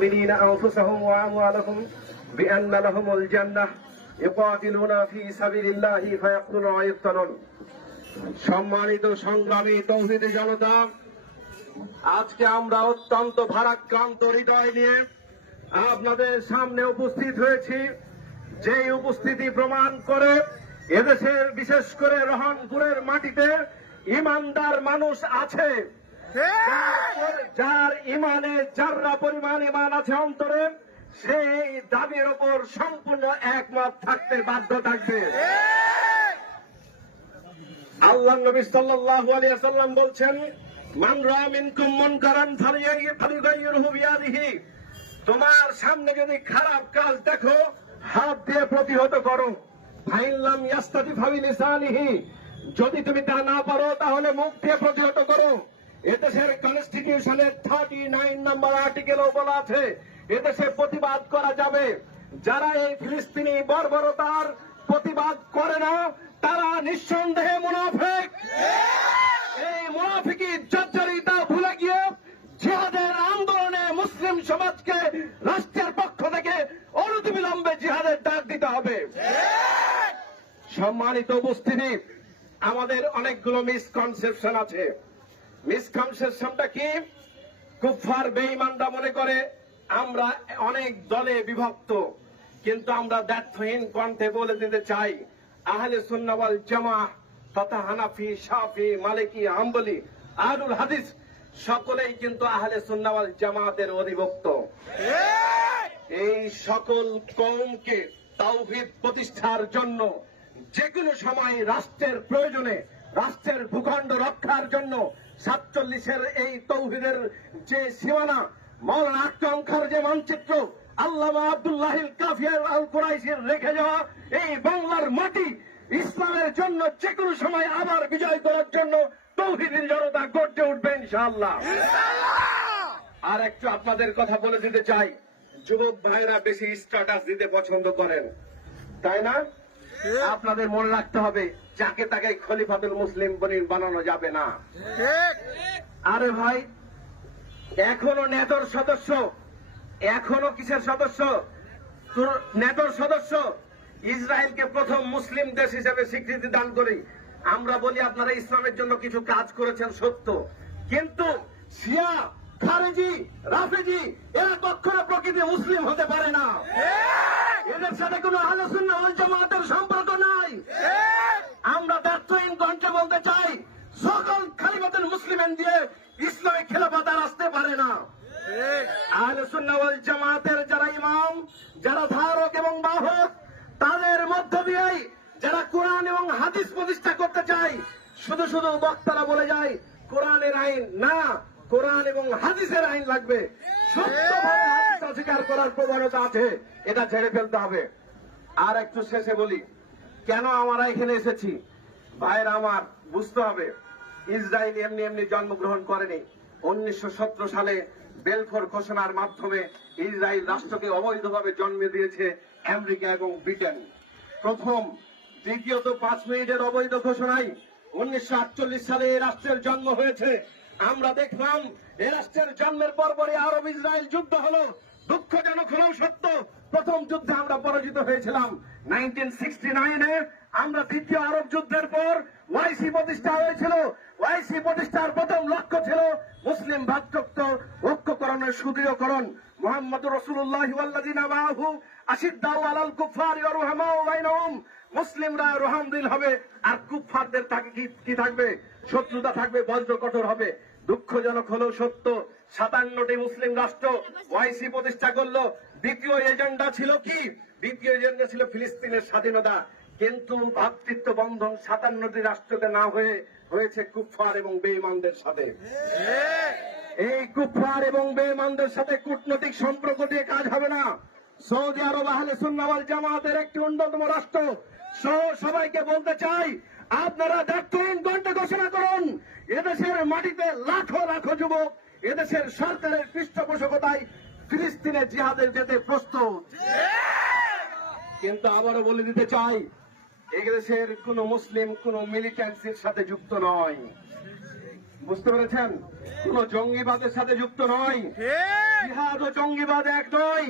المؤمنين أنفسهم وأموالهم بأن لهم الجنة يقاتلون في سبيل الله فيقتلون ويقتلون। সম্মানিত সংগ্রামী তৌহিদি জনতা, আজকে আমরা অত্যন্ত ভারাক্রান্ত হৃদয় নিয়ে আপনাদের সামনে উপস্থিত হয়েছি। যে উপস্থিতি প্রমাণ করে এদেশের বিশেষ করে রহনপুরের মাটিতে ইমানদার মানুষ আছে, যার ইমানে যাররা পরিমাণ ইমান আছে অন্তরে, সেই দাবির ওপর সম্পূর্ণ একমত থাকতে বাধ্য থাকবে। আল্লাহ নবী সাল্লাল্লাহু আলাইহি ওয়াসাল্লাম বলছেন, মান রা মিনকুম মুনকারান ফালিগাইয়িরহু বিয়াদিহি, তোমার সামনে যদি খারাপ কাজ দেখো হাত দিয়ে প্রতিহত করো। ফাইন লাম ইয়াস্তাতি ফাবিলিসানিহি, যদি তুমি তা না পারো তাহলে মুখ দিয়ে প্রতিহত করো। এদেশের কনস্টিটিউশনের 39 নম্বর আর্টিকেলও বলা আছে এদেশে প্রতিবাদ করা যাবে। যারা এই ফিলিস্তিনি বর্বরতার প্রতিবাদ করে না তারা নিঃসন্দেহে মুনাফিক। এই মুনাফিকি জর্জরিতা ভুলে গিয়ে জিহাদের আন্দোলনে মুসলিম সমাজকে রাষ্ট্রের পক্ষ থেকে অনতিবিলম্বে জিহাদের ডাক দিতে হবে। সম্মানিত উপস্থিতি, আমাদের অনেকগুলো মিসকনসেপশন আছে। মিসকনসেপশনটা কি? কুফফার বেঈমানরা মনে করে আমরা অনেক দলে বিভক্ত, কিন্তু আমরা দ্ব্যর্থহীন কণ্ঠে বলে দিতে চাই, আহলে সুন্নাহ ওয়াল জামাআহ তথা হানাফি, শাফি, মালিকি, হাম্বলি, আহলুল হাদিস সকলেই কিন্তু আহলে সুন্নাহ ওয়াল জামাতের অধিভুক্ত। এই সকল কওমকে তাওহীদ প্রতিষ্ঠার জন্য যে কোনো সময় রাষ্ট্রের প্রয়োজনে, রাষ্ট্রের ভূখণ্ড রক্ষার জন্য 47-এর এই তাওহীদের যে সীমানা, মাওলানা আকরাম খাঁর যে মানচিত্র, আল্লামা আব্দুল্লাহিল কাফি আল কুরাইশির রেখে যাওয়া এই বাংলার মাটি ইসলামের জন্য যে কোনো সময় আবার বিজয় করার জন্য তাওহীদের জনতা গর্জে উঠবে ইনশাআল্লাহ। আর একটু আপনাদের কথা বলে দিতে চাই, যুবক ভাইরা বেশি স্ট্যাটাস দিতে পছন্দ করেন, তাই না? আপনাদের মনে রাখতে হবে, যাকে তাকে খলিফাতুল মুসলিম বানানো যাবে না। আরে ভাই, এখনো নেটোর সদস্য, এখনো কিসের সদস্য? নেটোর সদস্য। ইসরায়েলকে প্রথম মুসলিম দেশ হিসেবে স্বীকৃতি দান করি। আমরা বলি আপনারা ইসলামের জন্য কিছু কাজ করেছেন সত্য, কিন্তু শিয়া, খারেজি, রাফেজি এরা কখনো প্রকৃতি মুসলিম হতে পারে না। এদের সাথে কোনো আহলে সুন্নাহ ওয়াল জামাতের সম্পর্ক নাই। আমরা দ্ব্যর্থহীন কণ্ঠে বলতে চাই, সকল খলিফাতুল মুসলিমিন দিয়ে ইসলামিক খেলাফত আর আসতে পারে না। আহলে সুন্নাহ ওয়াল জামাতের যারা ইমাম, যারা ধারক এবং বাহক, তাদের মধ্য দিয়েই যারা কোরআন এবং হাদিস প্রতিষ্ঠা করতে চায়, শুধু শুধু বক্তারা বলে যায় কোরআনের আইন না, কোরআন এবং হাদিসের আইন লাগবে। সত্যভাবে হাদিস অস্বীকার করার প্রবণতা আছে, এটা ছেড়ে ফেলতে হবে। আর একটু শেষে বলি, কেন আমরা এখানে এসেছি। ভাইরা আমার, বুঝতে হবে, ইসরায়েল এমনি এমনি জন্মগ্রহণ করেনি। 1917 সালে বেলফোর ঘোষণার মাধ্যমে ইসরায়েল রাষ্ট্রকে অবৈধভাবে জন্ম দিয়েছে আমেরিকা এবং ব্রিটেন প্রথম। দ্বিতীয়ত 5 মিনিটের অবৈধ ঘোষণায় 1948 সালে এই রাষ্ট্রের জন্ম হয়েছে। আমরা দেখলাম এই রাষ্ট্রের জন্মের পরপরই আরব ইসরায়েল যুদ্ধ হলো। দুঃখজনক হলেও সত্য, প্রথম যুদ্ধে আমরা পরাজিত হয়েছিলাম। 1969-এ আমরা দ্বিতীয় আরব যুদ্ধের পর ওয়াইসি প্রতিষ্ঠা হয়েছিল। ওয়াইসি প্রতিষ্ঠার প্রথম লক্ষ্য ছিল মুসলিম ভ্রাতৃত্ব ঐক্যকরণের সুদৃঢ়করণ। মুহাম্মদুর রাসূলুল্লাহ ওয়াল্লাযিনা মাআহু আশিদ্দাউ আলাল কুফফারি ওয়া রুহামাউ বাইনহুম, মুসলিমরা রহমদিল হবে আর কুফফারদের কি থাকবে? শত্রুতা থাকবে, বজ্র কঠোর হবে। দুঃখজনক হলেও সত্য, 57টি মুসলিম রাষ্ট্র ওয়াইসি প্রতিষ্ঠা করলো। দ্বিতীয় এজেন্ডা ছিল কি? দ্বিতীয় এজেন্ডা ছিল ফিলিস্তিনের স্বাধীনতা। কিন্তু ভ্রাতৃত্ব বন্ধন 57টি রাষ্ট্রতে না হয়েছে কুফফার এবং বেঈমানদের সাথে। এই কুফফার এবং বেঈমানদের সাথে কূটনৈতিক সম্পর্ক দিয়ে কাজ হবে না। সৌদি আরব আহলে সুন্নাহ ওয়াল জামাতের একটি অন্যতম রাষ্ট্র। সবাইকে বলতে চাই, আপনারা দ্ব্যর্থহীন কণ্ঠে ঘোষণা করুন, এদেশের মাটিতে লাখো লাখো যুবক এদেশের সরকারের পৃষ্ঠপোষকতায় ফিলিস্তিনে জিহাদে যেতে প্রস্তুত। কিন্তু আবারও বলে দিতে চাই, এদেশের কোন মুসলিম কোন মিলিটেন্সির সাথে যুক্ত নয়। বুঝতে পেরেছেন? কোন জঙ্গিবাদের সাথে যুক্ত নয়। জিহাদ ও জঙ্গিবাদ এক নয়।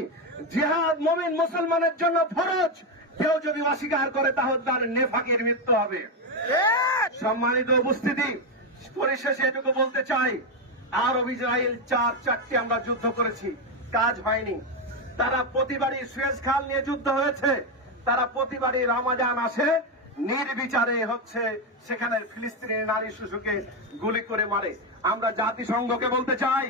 জিহাদ মুমিন মুসলমানের জন্য ফরজ। কেউ যদি অস্বীকার করে তাহলে তার নেফাকের মৃত্যু হবে। সম্মানিত উপস্থিতি, পরিশেষে এটুকু বলতে চাই, আরব ইসরায়েল চারটি আমরা যুদ্ধ করেছি, কাজ হয়নি। তারা প্রতিবারই সুয়েজ খাল নিয়ে যুদ্ধ হয়েছে, তারা প্রতিবারই রমাজান আসে নির্বিচারে হচ্ছে সেখানে ফিলিস্তিনের নারী শিশুকে গুলি করে মারে। আমরা জাতিসংঘকে বলতে চাই,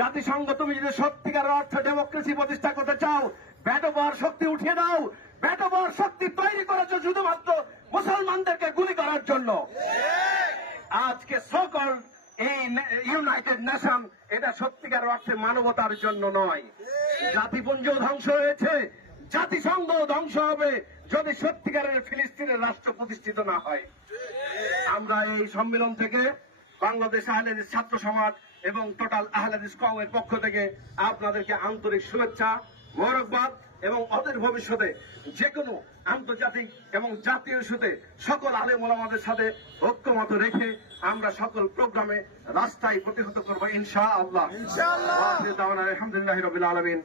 জাতিসংঘ তুমি যদি সত্যিকার অর্থে ডেমোক্রেসি প্রতিষ্ঠা করতে চাও, ব্যাটবার শক্তি উঠিয়ে দাও। ব্যাটবার শক্তি তৈরি করেছো শুধুমাত্র মুসলমানদেরকে গুলি করার জন্য। আজকে সকল এই ইউনাইটেড নেশন এটা সত্যিকার অর্থে মানবতার জন্য নয়। জাতিপুঞ্জ ধ্বংস হয়েছে, জাতিসংঘ ধ্বংস হবে যদি সত্যিকারের ফিলিস্তিনের রাষ্ট্র প্রতিষ্ঠিত না হয়। আমরা এই সম্মেলন থেকে বাংলাদেশ আহলে হাদিস ছাত্র সমাজ এবং টোটাল আহলে হাদিস কওমের পক্ষ থেকে আপনাদেরকে আন্তরিক শুভেচ্ছা, মোবারকবাদ এবং অদূর ভবিষ্যতে যে কোনো আন্তর্জাতিক এবং জাতীয় ইস্যুতে সকল আলেম ওলামাদের সাথে ঐক্যমত রেখে আমরা সকল প্রোগ্রামে রাস্তায় প্রতিহত করবো ইনশাআল্লাহ। আলহামদুলিল্লাহ রাব্বিল আলামিন।